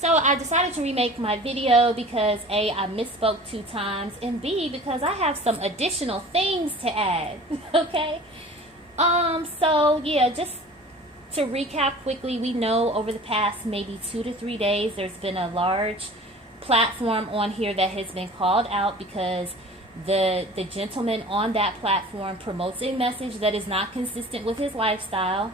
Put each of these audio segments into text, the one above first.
So I decided to remake my video because A, I misspoke 2 times, and B, because I have some additional things to add. Okay? So yeah, just to recap quickly, we know over the past maybe 2 to 3 days there's been a large platform on here that has been called out because the gentleman on that platform promotes a message that is not consistent with his lifestyle.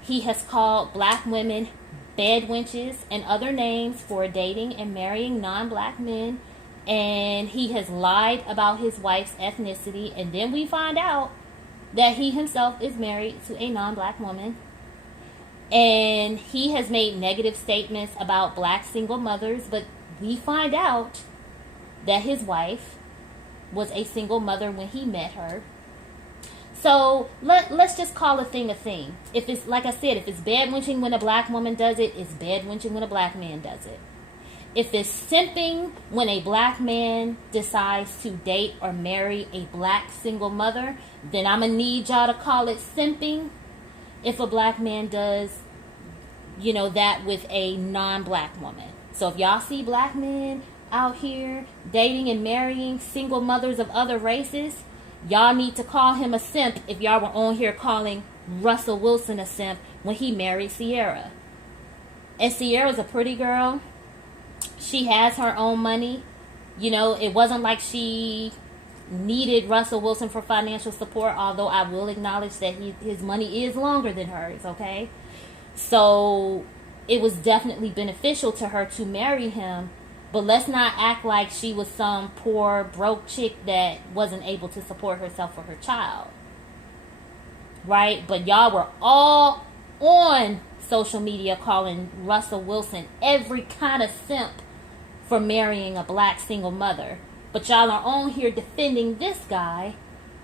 He has called black women bed wenches and other names for dating and marrying non-black men, and he has lied about his wife's ethnicity, and then we find out that he himself is married to a non-black woman, and he has made negative statements about black single mothers, but we find out that his wife was a single mother when he met her. So let's just call a thing a thing. If it's, like I said, if it's bed wenching when a black woman does it, it's bed wenching when a black man does it. If it's simping when a black man decides to date or marry a black single mother, then I'm going to need y'all to call it simping. If a black man does, that with a non-black woman. So if y'all see black men out here dating and marrying single mothers of other races, y'all need to call him a simp if y'all were on here calling Russell Wilson a simp when he married Sierra. And Sierra's a pretty girl. She has her own money. It wasn't like she needed Russell Wilson for financial support, although I will acknowledge that his money is longer than hers, okay? So it was definitely beneficial to her to marry him. But let's not act like she was some poor, broke chick that wasn't able to support herself or her child. Right? But y'all were all on social media calling Russell Wilson every kind of simp for marrying a black single mother. But y'all are on here defending this guy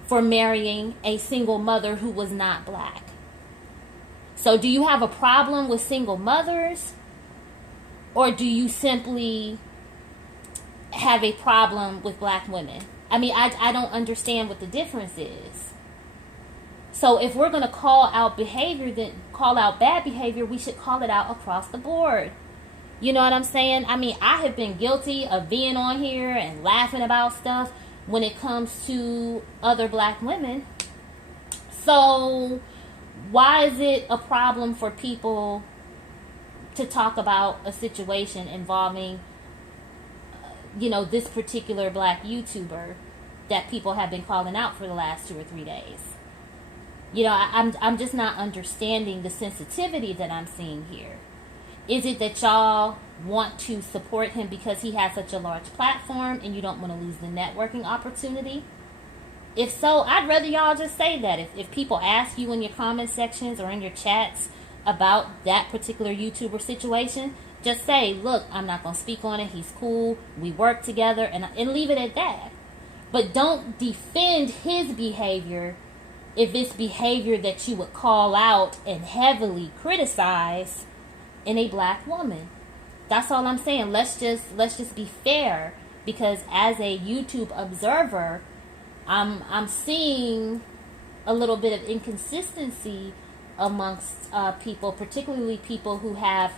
for marrying a single mother who was not black. So do you have a problem with single mothers? Or do you simply have a problem with black women? I mean, I don't understand what the difference is. So if we're going to call out behavior, then call out bad behavior, we should call it out across the board. You know what I'm saying? I mean, I have been guilty of being on here and laughing about stuff when it comes to other black women. So why is it a problem for people to talk about a situation involving this particular black YouTuber that people have been calling out for the last 2 or 3 days? I'm just not understanding the sensitivity that I'm seeing here. Is it that y'all want to support him because he has such a large platform and you don't want to lose the networking opportunity? If so, I'd rather y'all just say that. If people ask you in your comment sections or in your chats about that particular YouTuber situation, just say, look, I'm not going to speak on it. He's cool. We work together, and leave it at that. But don't defend his behavior if it's behavior that you would call out and heavily criticize in a black woman. That's all I'm saying. Let's just be fair, because as a YouTube observer, I'm seeing a little bit of inconsistency amongst people, particularly people who have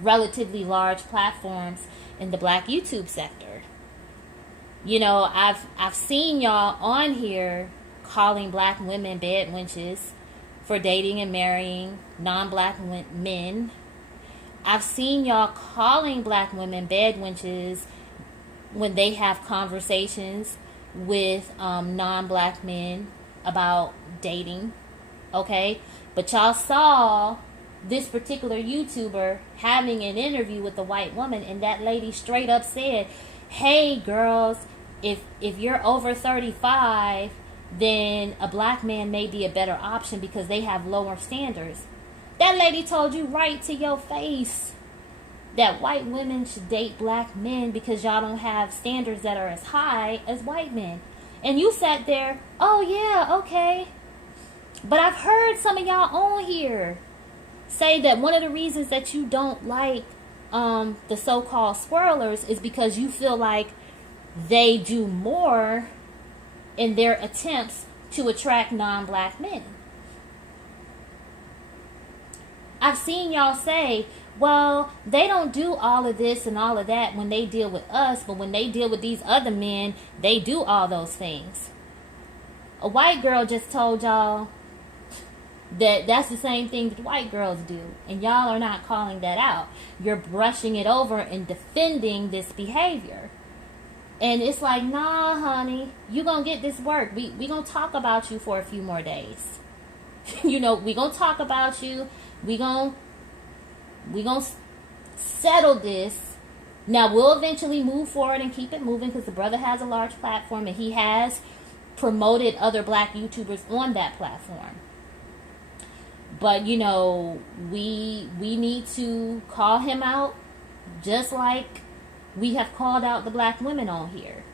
relatively large platforms in the black YouTube sector. I've seen y'all on here calling black women bed wenches for dating and marrying non-black men. I've seen y'all calling black women bed wenches when they have conversations with non-black men about dating. Okay? But y'all saw this particular YouTuber having an interview with a white woman, and that lady straight up said, hey girls, if you're over 35, then a black man may be a better option because they have lower standards. That lady told you right to your face that white women should date black men because y'all don't have standards that are as high as white men. And you sat there, oh yeah, okay. But I've heard some of y'all on here say that one of the reasons that you don't like the so-called swirlers is because you feel like they do more in their attempts to attract non-black men. I've seen y'all say, well, they don't do all of this and all of that when they deal with us, but when they deal with these other men, they do all those things. A white girl just told y'all that that's the same thing that white girls do, and y'all are not calling that out. You're brushing it over and defending this behavior. And it's like, nah, honey, you gonna get this work. We gonna talk about you for a few more days. You know, we gonna talk about you. We gonna settle this. Now, we'll eventually move forward and keep it moving because the brother has a large platform and he has promoted other black YouTubers on that platform. But, you know, we need to call him out just like we have called out the black women on here.